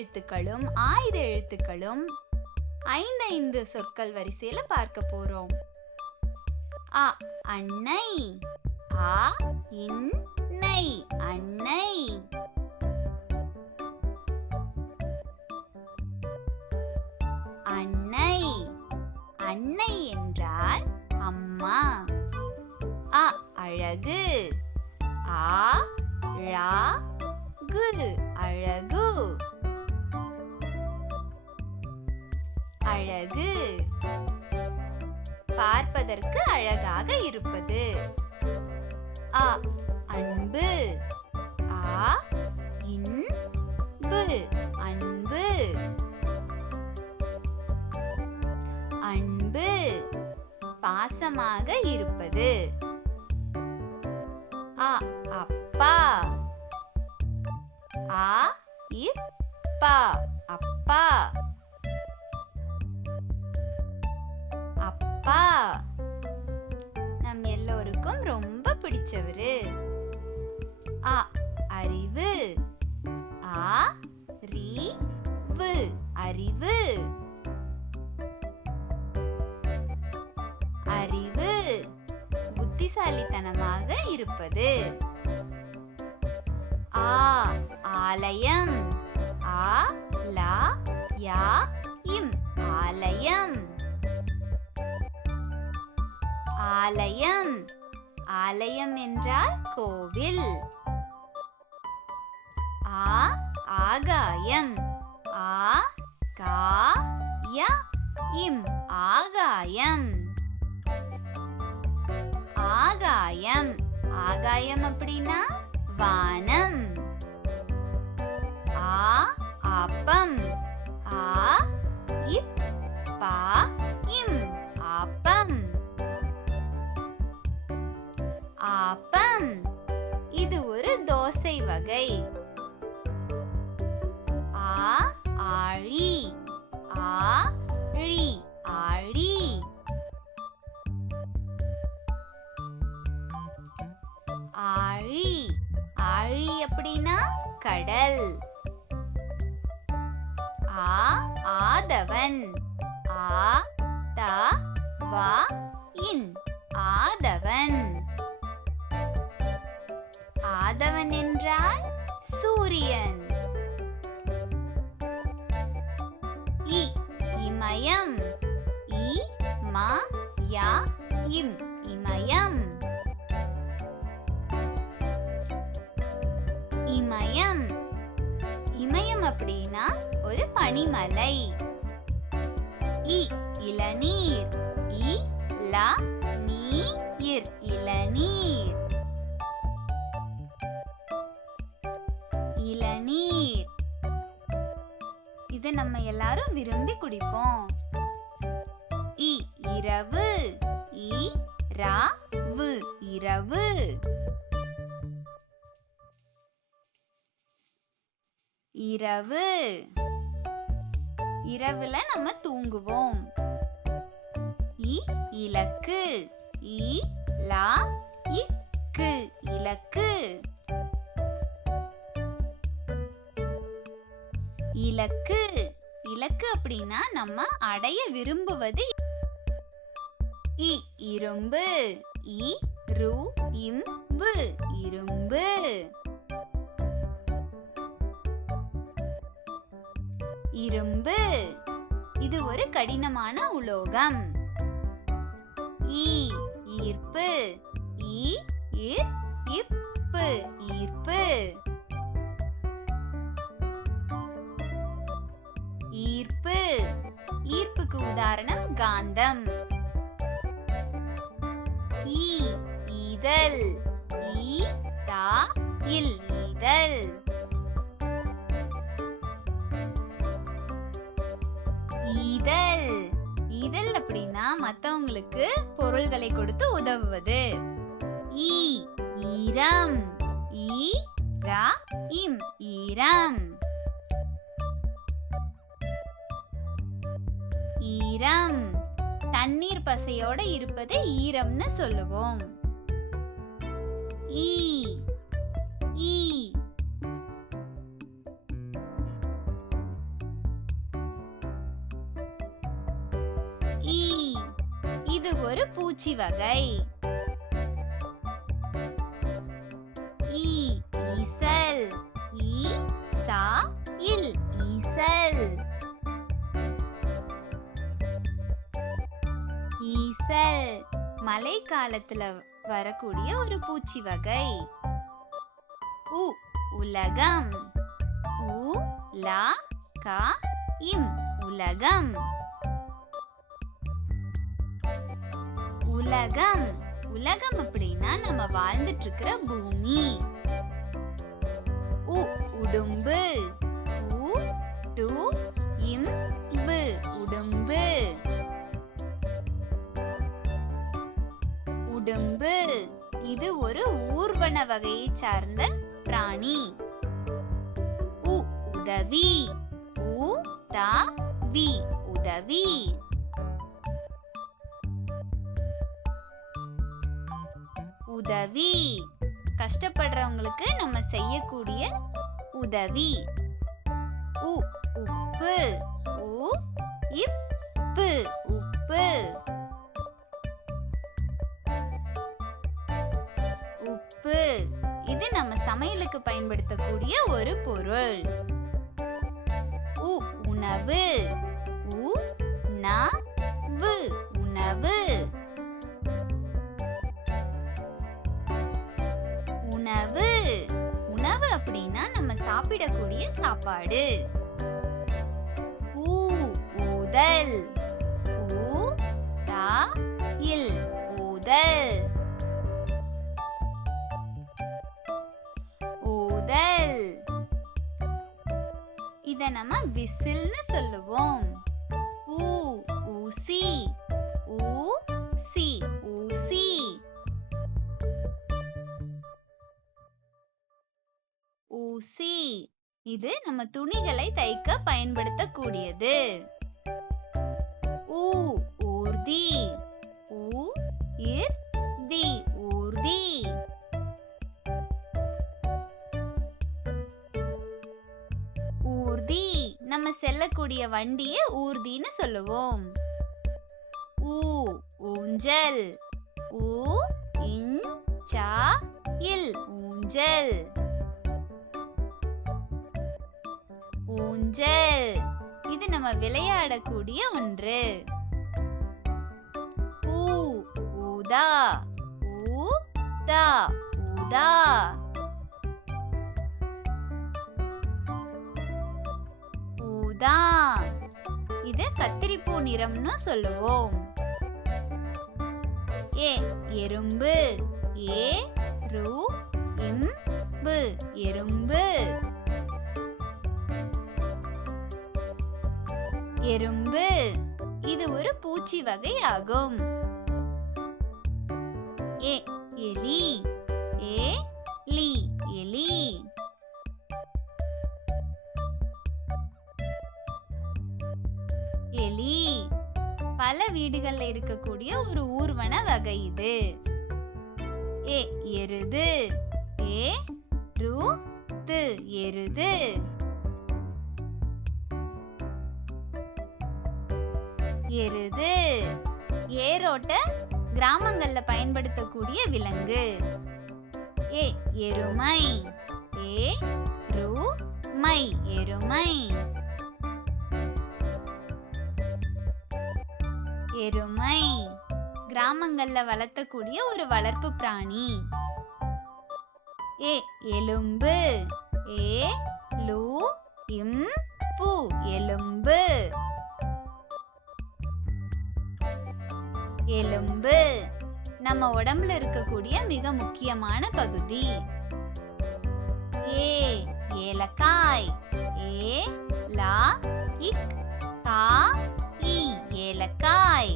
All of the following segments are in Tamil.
எழுத்துக்களும் ஆயுத எழுத்துக்களும் 5 சொற்கள் வரிசையில பார்க்க போறோம். அ அன்னை, ஆ இன்னை, அன்னை. அன்னை, அன்னை என்றால் அம்மா. அ அழகு, ஆ ழகு, அழகு. அழகு பார்ப்பதற்கு அழகாக இருப்பது. அ அன்பு, ஆ இன்பு, அன்பு. அன்பு பாசமாக இருப்பது. அ அப்பா, ஆ இப்பா, அப்பா. அப்பா நம் எல்லோருக்கும் ரொம்ப பிடிச்சவரு. அ அறிவு, ஆ ரிவு, அறிவு. அறிவு புத்திசாலித்தனமாக இருப்பது. ஆ ஆலயம், ஆ லா யா இம், ஆலயம். ஆலயம், ஆலயம் என்றால் கோவில். ஆ ஆகாயம், ஆ கா ய இம், ஆகாயம். ஆகாயம், ஆகாயம் அப்படின்னா வானம். ஆ ஆப்பம், ஆ இப்பா இம், ஆப்பம். ஆப்பம் இது ஒரு தோசை வகை. ஆ ஆழி, ஆழி, ஆழி. ஆழி, ஆழி அப்படின்னா கடல். ஆ ஆதவன், ஆ த வ இன், ஆதவன். ஆதவன் என்றால் சூரியன். இ இமயம், இ ம ய இம், இமயம். இமயம், இமயம் அப்படின்னா ஒரு பனிமலை. இ இளநீர், இ ல நீர், இளநீர். இளநீர் இதை நம்ம எல்லாரும் விரும்பி குடிப்போம். இ இரவு, இ ரவு, இரவு. இரவு, இரவுல நம்ம தூங்குவோம். இ இலக்கு, இ லா இக்கு, இலக்கு. இலக்கு, இலக்கு அப்படின்னா நம்ம அடைய விரும்புவது. இ இரும்பு, இ ரு இம்பு, இரும்பு. இரும்பு இது ஒரு கடினமான உலோகம். ஈ ஈர்ப்பு, ஈ இர் இப்பு, ஈர்ப்பு. ஈர்ப்பு, ஈர்ப்புக்கு உதாரணம் காந்தம். ஈ ஈதல், ஈ தா இல், ஈதல். ஈதல், ஈதல் அப்படின்னா மத்தவங்களுக்கு பொருள்களை கொடுத்து உதவுவது. ஈ ஈரம், ஈ ரா இம், ஈரம். ஈரம் தண்ணீர் பசையோட இருப்பதை ஈரம்னு சொல்லுவோம். ஈ ஈ இது ஒரு பூச்சி வகை. ஈ ஈசல். ஈ சா இல் ஈசல். ஈசல் மழை காலத்துல வரக்கூடிய ஒரு பூச்சி வகை. உ உலகம். உ லா கா இம் உலகம். உலகம் உலகம் அப்படின்னா நம்ம வாழ்ந்துட்டு இருக்கிற பூமி. உ உடும்பு. உ டு இம் பு உடும்பு. உடும்பு இது ஒரு ஊர்வன வகையை சார்ந்த பிராணி. உ உதவி. உ தா வி உதவி. உதவி கஷ்டப்படுறவங்களுக்கு நம்ம செய்யக்கூடிய உதவி. உ உப்பு. உ இப்பு உப்பு. உப்பு இது நம்ம சமையலுக்கு பயன்படுத்தக்கூடிய ஒரு பொருள். உ உணவு. உ ந வு உணவு. உணவு உணவு அப்படின்னா நம்ம சாப்பிடக்கூடிய சாப்பாடு. ஊ ஊதல். ஊ தா இல் ஊதல். ஊதல் இத நம்ம விசில்னு சொல்லுவோம். ஊ ஊசி. ஊ சி ஊசி. ஊசி இது நம்ம துணிகளை தைக்க பயன்படுத்தக்கூடியது. ஊ ஊர்தி. ஊ இர் தி ஊர்தி. ஊர்தி நம்ம செல்லக்கூடிய வண்டியை ஊர்தின்னு சொல்லுவோம். ஊ ஊஞ்சல். ஊ இன் சா இல் ஊஞ்சல். ஊஞ்சல் இது நம்ம விளையாடக்கூடிய ஒன்று. ஊ ஊதா. ஊ தா ஊதா. ஊதா இது கத்திரிப்பூ நிறம்னு சொல்லுவோம். ஏ எறும்பு. ஏ ரு இம் பு எறும்பு. எறும்பு இது ஒரு பூச்சி வகை ஆகும். ஏ எலி. ஏ லி எலி. எலி பல வீடுகள்ல இருக்கக்கூடிய ஒரு ஊர்வன வகை இது. ஏ எருது. ஏ ரு து எருது. எருது ஏரோட்ட கிராமங்கள்ல பயன்படுத்தக்கூடிய விலங்கு. ஏ எருமை. ஏ ரு மை எருமை. எருமை கிராமங்கள்ல வளர்த்தக்கூடிய ஒரு வளர்ப்பு பிராணி. ஏ எலும்பு. ஏ லு இம் பு எலும்பு. எலும்பு நம்ம உடம்புல இருக்கக்கூடிய மிக முக்கியமான பகுதி. ஏ ஏலக்காய். ஏ லா இக் கா இ ஏலக்காய்.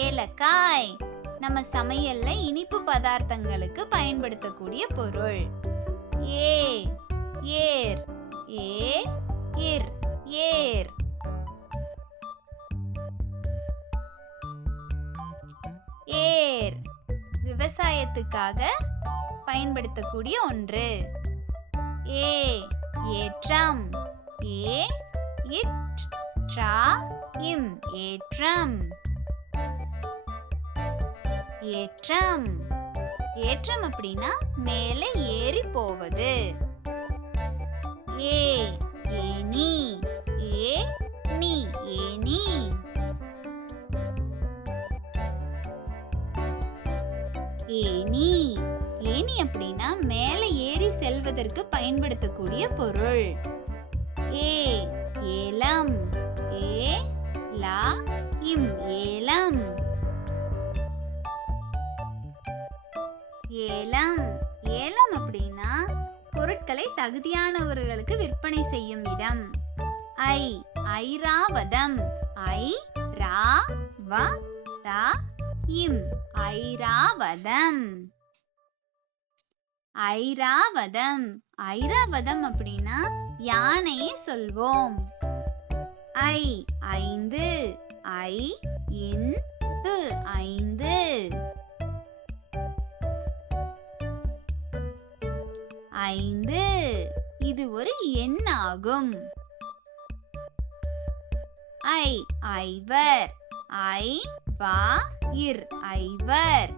ஏலக்காய் நம்ம சமையல்ல இனிப்பு பதார்த்தங்களுக்கு பயன்படுத்தக்கூடிய பொருள். ஏ ஏர். ஏ இர் ஏர். ஏர் விவசாயத்துக்காக பயன்படுத்தக்கூடிய ஒன்று. ஏ ஏற்றம். ஏ இட் ட்ரா இம் ஏற்றம். ஏற்றம். ஏற்றம் அப்படின்னா மேலே ஏறி போவது. ஏ ஏனி. ஏ நீ ஏனி. ஏனி. ஏனி அப்படின்னா மேலே ஏறி செல்வதற்கு பயன்படுத்தக்கூடிய பொருள். ஏ ஏலம். ஏ லா இம் ஏலம். ஏலம். ஏலம் அப்படின்னா பொருட்களை தகுதியானவர்களுக்கு விற்பனை செய்யும் இடம். ஐ ஐராவதம். ஐ ரா வ த இம் ஐராவதம். ஐராவதம். ஐராவதம் அப்படின்னா யானையை சொல்வோம். ஐ ஐந்து. ஐ இந்து ஐந்து. ஐந்து இது ஒரு எண் ஆகும். ஐ ஐவர். ஐ வா இர் ஐவர்.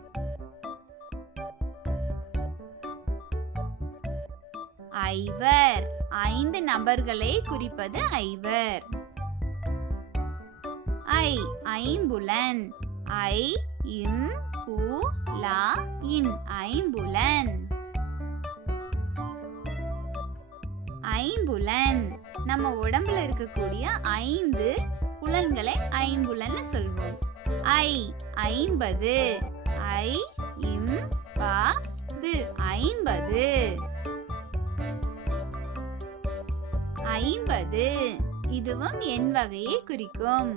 ஐவர் ஐந்து நபர்களை குறிப்பது ஐவர். ஐ ஐம்புலன். ஐ இம் பு லா இன் ஐம்புலன். ஐம்புலன் நம்ம உடம்புல இருக்கக்கூடிய 5 புலன்களை ஐம்புலன் சொல்வோம். ஐ 50. ஐ இம் ப து 50. 50 இதுவும் எண் வகையை குறிக்கும்.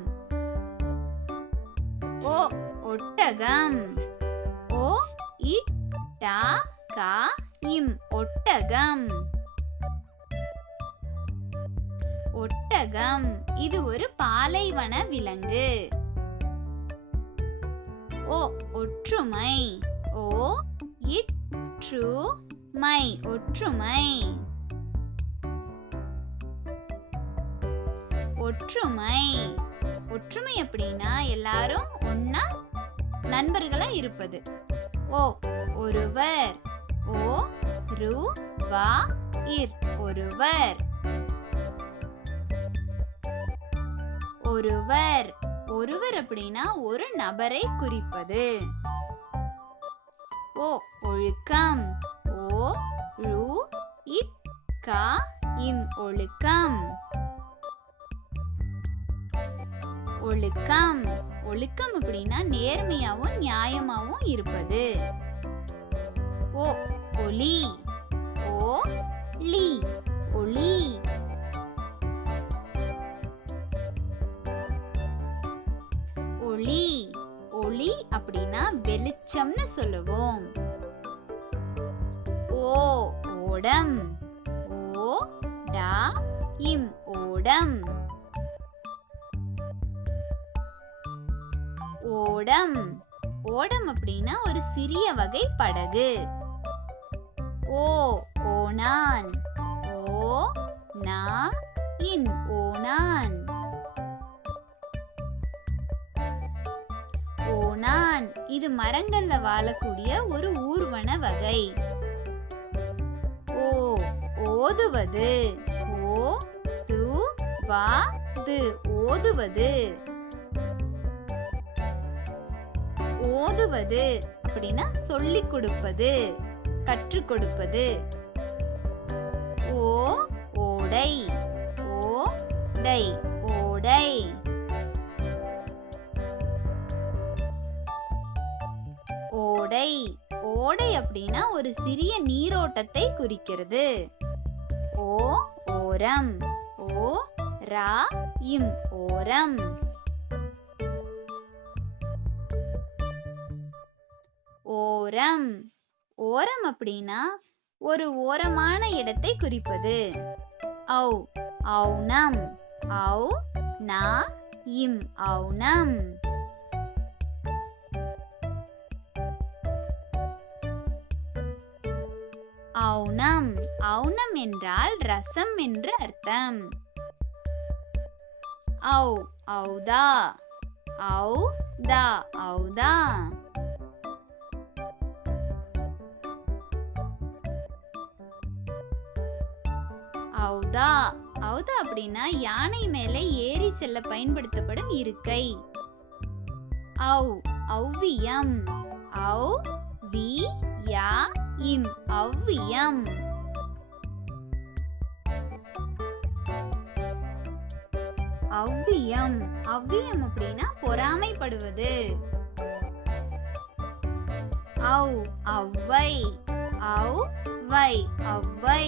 ஓ ஒட்டகம். ஓ இட் ட க இம் ஒட்டகம். ஒட்டகம் இது ஒரு பாலைவன விலங்கு. ஓ ஒற்றுமை. ஓ இற்று மை ஒற்றுமை. ஒற்றுமை. ஒற்றுமை அப்படின்னா எல்லாரும் ஒன்னா நண்பர்களா இருப்பது. ஓ ஒருவர். ஓ ரு வா இர் ஒருவர். ஒருவர். ஒருவர் அப்படின்னா ஒரு நபரை குறிப்பது. ஓ ஒழுக்கம். ஓ ழு இக் க இம் ஒழுக்கம். ஒழுக்கம். ஒழுக்கம் அப்படின்னா நேர்மையாவும் நியாயமாவும் இருப்பது. ஓ ஒளி. ஓ லி ஒளி. ஒளி. ஒளி அப்படின்னா வெளிச்சம்னு சொல்லுவோம். ஓ ஓடம். ஓ டா இம் ஓடம். ஓடம். ஓடம் அப்படின்னா ஒரு சிறிய வகை படகு. ஓ ஓணான். ஓ நா இன் ஓணான். ஓணான் இது மரங்கள்ல வாழக்கூடிய ஒரு ஊர்வன வகை. ஓ ஓதுவது. ஓ து வா து ஓதுவது. ஓதுவது அப்படின்னா சொல்லிக் கொடுப்பது, கற்றுக் கொடுப்பது. ஓ ஓடை. ஓ டை ஓடை. ஓடை. ஓடை அப்படின்னா ஒரு சிறிய நீரோட்டத்தை குறிக்கிறது. ஓ ஓரம். ஓ ரா இம் ஓரம். ஓரம். ஓரம் அப்படின்னா ஒரு ஓரமான இடத்தை குறிப்பது. ஔ ஔனம். ஔ நா இம் ஔனம். ஔனம். ஔனம் என்றால் ரசம் என்று அர்த்தம். ஔ ஔதா ஔ தா ஔதா ஔதா ஔதா அப்படின்னா யானை மேலே ஏறி செல்ல பயன்படுத்தப்படும் இருக்கை. ஔ ஔவியம் ஔ வி யா இம் ஔவியம். ஔவியம் ஔவியம் அப்படின்னா பொறாமைப்படுவது. ஔ ஔவை ஔ வை ஔவை.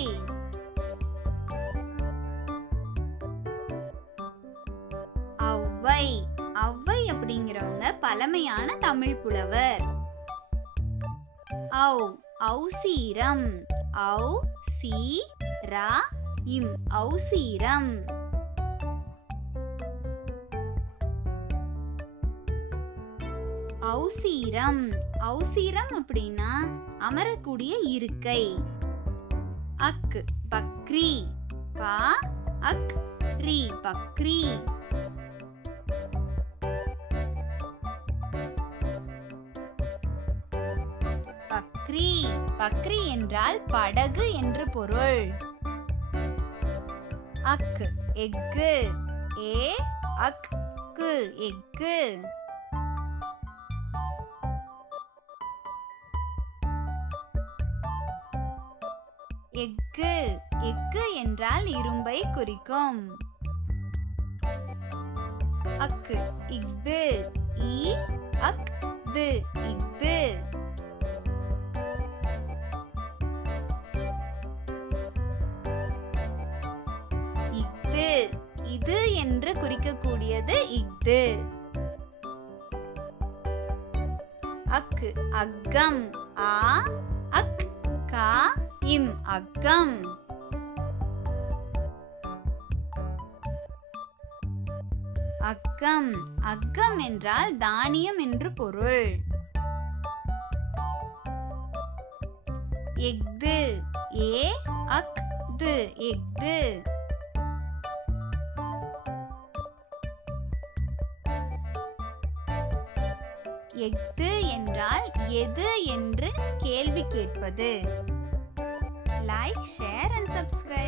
ஔவை ஔவை அப்படிங்கிறவங்க பழமையான தமிழ் புலவர். ஔ ஔசீரம் ஔ சி ரா இம் ஔசீரம். ஔசீரம் ஔசீரம் அப்படின்னா அமரக்கூடிய இருக்கை. அக் பக்ரி பா அக் ரி பக்ரி. பக்ரி பக்ரி என்றால் படகு என்று பொருள். அக் எஃகு ஏ அக் கு எஃகு. எஃகு எஃகு என்றால் இரும்பை குறிக்கும். அக்கு இஃது இ அக் து இஃது. இஃது இது என்று குறிக்கக்கூடியது இஃது. அக்கு அக்கம் ஆ அக் கா இம் அக்கம். அக்கம் அக்கம் என்றால் தானியம் என்று பொருள். எஃது ஏ அக் து எஃது. எஃது என்றால் எது என்று கேள்வி கேட்பது. Like, share and subscribe.